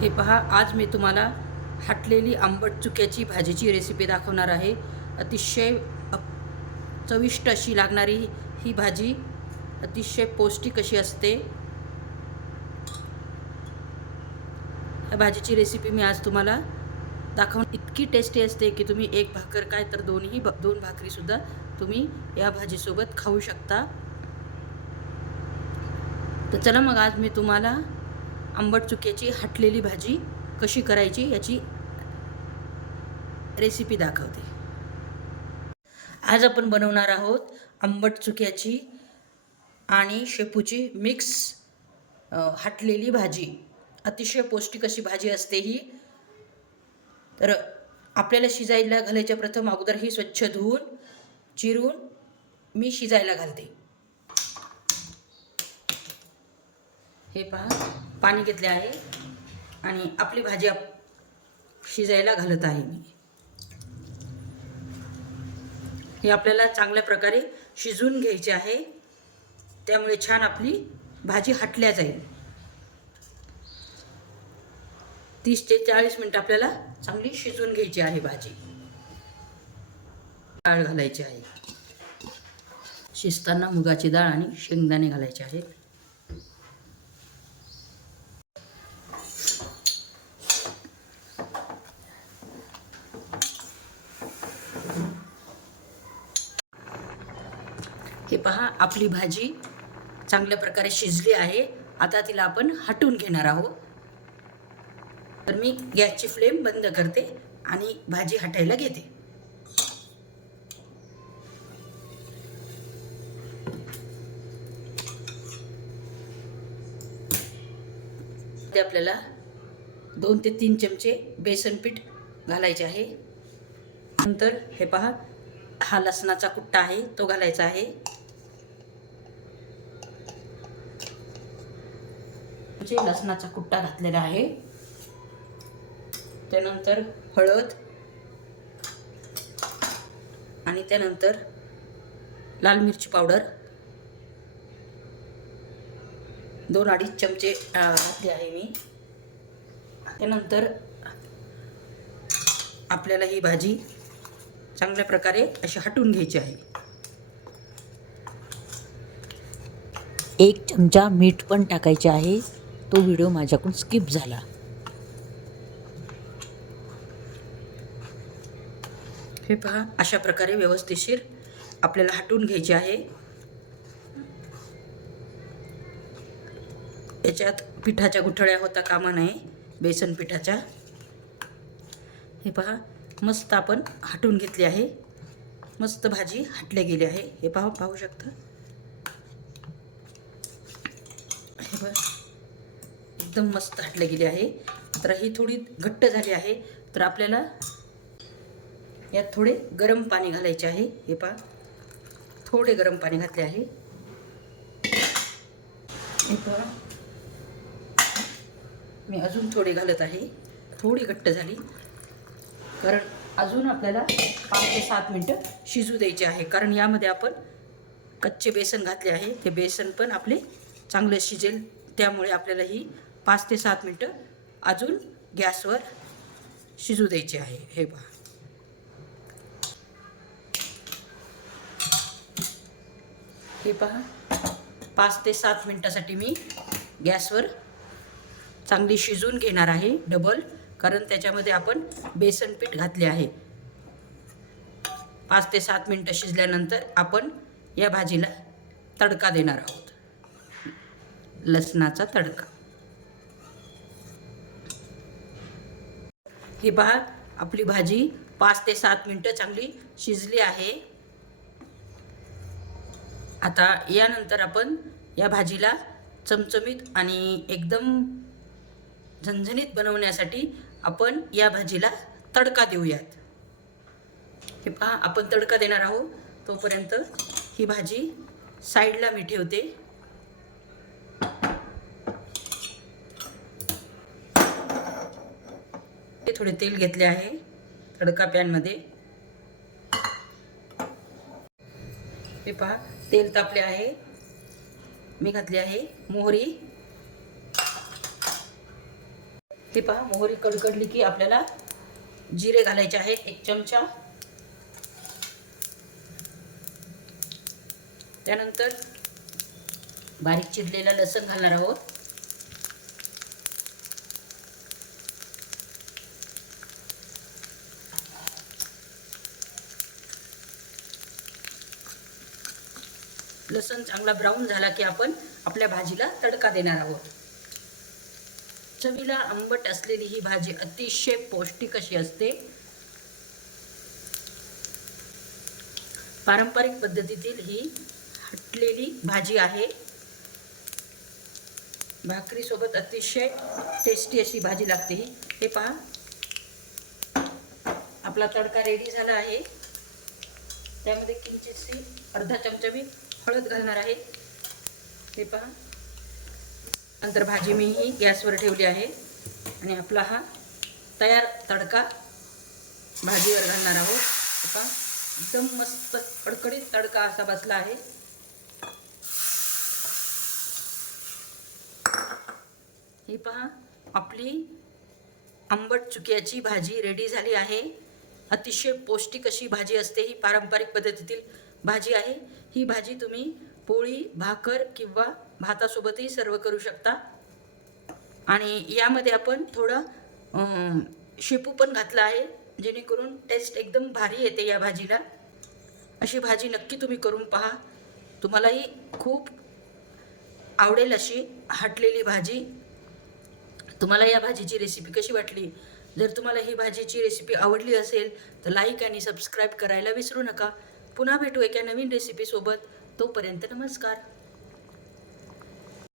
हे पहा, आज मी तुम्हाला हटलेली आंबट चुक्याची भाजीची रेसिपी दाखवणार आहे। अतिशय चविष्ट अशी लागणारी ही भाजी अतिशय पौष्टिक अशी असते। या भाजीची रेसिपी मी आज तुम्हाला दाखवणार। इतकी टेस्टी असते की तुम्ही एक भाकर काय तर दोन भाकरी सुद्धा तुम्ही या भाजीसोबत खाऊ शकता। तर चला मग आज मी तुम्हाला आंबट चुक्याची हटलेली भाजी कशी करायची याची रेसिपी दाखवते। आज आपण बनवणार आहोत आंबट चुक्याची आणि शेपूची मिक्स हटलेली भाजी। अतिशय पौष्टिक अशी भाजी असते ही। तर आपल्याला शिजायला घालायच्या प्रथम अगोदर ही स्वच्छ धुवून चिरून मी शिजायला घालते। हे पहा, पाणी घेतले आहे आणि आपली भाजी शिजायला घालत आहे मी। हे आपल्याला चांगल्या प्रकारे शिजवून घ्यायचे आहे, त्यामुळे छान आपली भाजी हटल्या जाईल। 30 ते 40 मिनिट आपल्याला चांगली शिजवून घ्यायची आहे भाजी। डाळ घालायची आहे, शिजताना मुगाची डाळ आणि शेंगदाणे घालायचे आहेत। हे पहा, आपली भाजी चांगल्या प्रकारे शिजली आहे। आता तिला आपण हटवून घेणार आहोत। तर मी गॅसची फ्लेम बंद करते आणि भाजी हटायला घेते। ते आपल्याला 2 ते 3 चमचे बेसन पीठ घालायचे आहे। नंतर हे पहा, हा लसणाचा कुट्टा आहे तो घालायचा आहे। लसणाचा कुट्टा घातलेला आहे। त्यानंतर हळद आणि त्यानंतर लाल मिरची पावडर 2-2.5 चमचे घातले आहे मी। त्यानंतर आपल्याला ही भाजी चांगल्या प्रकारे अशी हटवून घ्यायची आहे। 1 चमचा मीठ पण टाकायचे आहे, तो व्हिडिओ माझ्याकडून स्किप झाला। हे पहा, अशा प्रकारे व्यवस्थितशीर आपल्याला हटवून घ्यायचे आहे। याच्यात पिठाच्या गुठळ्या होता कामा नये, बेसन पिठाच्या। हे पहा, मस्त आपण हटवून घेतली आहे। मस्त भाजी हटल्या गेली आहे। हे पाहू शकता। हे बघ, एकदम मस्त हटले गेली आहे। तर ही थोडी घट्ट झाली आहे, तर आपल्याला यात थोडे गरम पाणी घालायचे आहे। हे पहा, थोडे गरम पाणी घातले आहे। हे पहा, मी अजून थोडे घालत आहे। थोडी घट्ट झाली, कारण अजून आपल्याला 5 ते 7 मिनिटं शिजू द्यायचे आहे। कारण यामध्ये आपण कच्चे बेसन घातले आहे, ते बेसन पण आपले चांगले शिजेल, त्यामुळे आपल्याला ही 5 ते 7 मिनिटं अजून गॅसवर शिजू द्यायचे आहे। हे पहा, हे पहा, 5 ते 7 मिनिटासाठी मी गॅसवर चांगली शिजवून घेणार आहे डबल, कारण त्याच्यामध्ये आपण बेसन पीठ घातले आहे। 5 ते 7 मिनिटं शिजल्यानंतर आपण या भाजीला तडका देणार आहोत, लसणाचा तडका। हे पहा, आपली भाजी 5 ते 7 मिनिटं चांगली शिजली आहे। आता यानंतर आपण या भाजीला चमचमीत आणि एकदम झणझणीत बनवण्यासाठी आपण या भाजीला तडका देऊयात। हे पहा, आपण तडका देणार आहोत, तोपर्यंत ही भाजी साईडला मी ठेवते। थोडे तेल घेतले आहे तडका पॅनमध्ये। हे पहा, तेल तापले आहे। मी घातली आहे मोहरी, हे पहा, मोहरी कडकडली की आपल्याला जिरे घालायचे आहेत 1 चमचा. त्यानंतर बारीक चिरलेला लसूण घालणार आहोत. लसूण चांगला ब्राऊन झाला की आपण आपल्या भाजीला तडका देणार आहोत. चवीला आंबट असलेली ही भाजी अतिशय पौष्टिक अशी असते. पारंपरिक पद्धतीतील ही हटलेली भाजी आहे. भाकरी सोबत अतिशय टेस्टी अशी भाजी लागते ही. हे पहा, आपला तडका रेडी झाला आहे. त्यामध्ये किंचितशी अर्धा चमचा मी हळद घालणार आहे. हे पहा, नंतर भाजी मी ही गॅसवर ठेवली आहे आणि आपला हा तयार तडका भाजीवर घालणार आहोत. हे पहा, एकदम मस्त कडकडीत तडका असा बसला आहे. ही पहा, आपली आंबट चुक्याची भाजी रेडी झाली आहे. अतिशय पौष्टिक अशी भाजी असते ही. पारंपरिक पद्धतीतील भाजी आहे ही. भाजी तुम्ही पोळी, भाकर किंवा भातासोबतही सर्व करू शकता. आणि यामध्ये आपण थोडं शेपू पण घातला आहे, जेणेकरून टेस्ट एकदम भारी येते या भाजीला. अशी भाजी नक्की तुम्ही करून पहा, तुम्हालाही खूप आवडेल अशी हटलेली भाजी. तुम्हाला या भाजीची रेसिपी कशी वाटली? जर तुम्हाला ही भाजीची रेसिपी आवडली असेल तर लाईक आणि सबस्क्राईब करायला विसरू नका. पुन्हा भेटू एका नवीन रेसिपीसोबत. तोपर्यंत नमस्कार.